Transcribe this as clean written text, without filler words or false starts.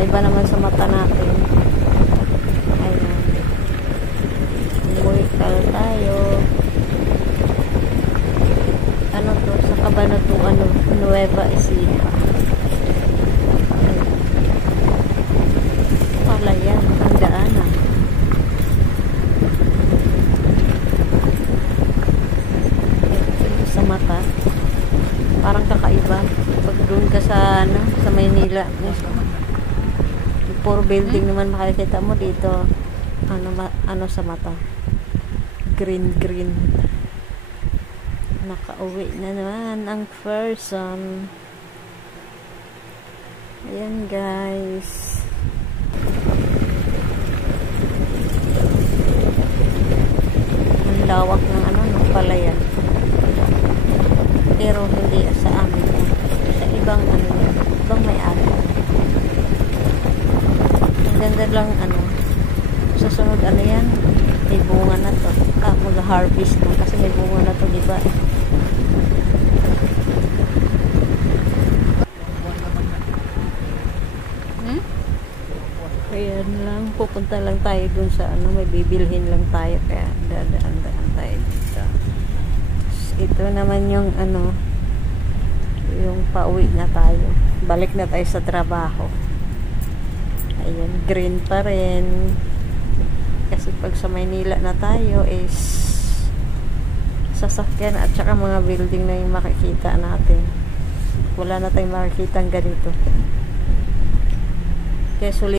kakaiba naman sa mata natin. Ayan. Umurikal tayo. Ano to? Sa Cabanatuan, Nueva Ecija. Pala yan. Ang daanan. Sa mata. Parang kakaiba. Pag doon ka sa, ano, sa Maynila. Puro building naman makikita mo dito. Ano sa mata. Green. Nakauwi na naman ang person. Ayan guys. Ang lawak ng ng palayan. Pero hindi sa amin. Sa ibang ibang may-ari. Ang ganda lang sa sunod yan, may bunga na to. Mag-harvest na kasi may bunga na to, diba? Ayan lang, pupunta lang tayo dun sa may bibilhin lang tayo, kaya dadaan tayo dito. Ito naman yung yung pauwi na tayo, balik na tayo sa trabaho. Ayan, green pa rin kasi pag sa Maynila na tayo is sasakyan at saka mga building na yung makikita natin. Wala na tayong makikita ganito, kaya sulit